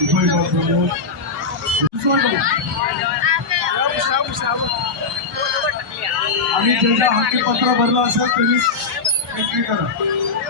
जंहिंजा हकी पत्र भरल कर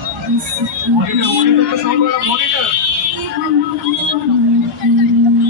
Monitor, monitor.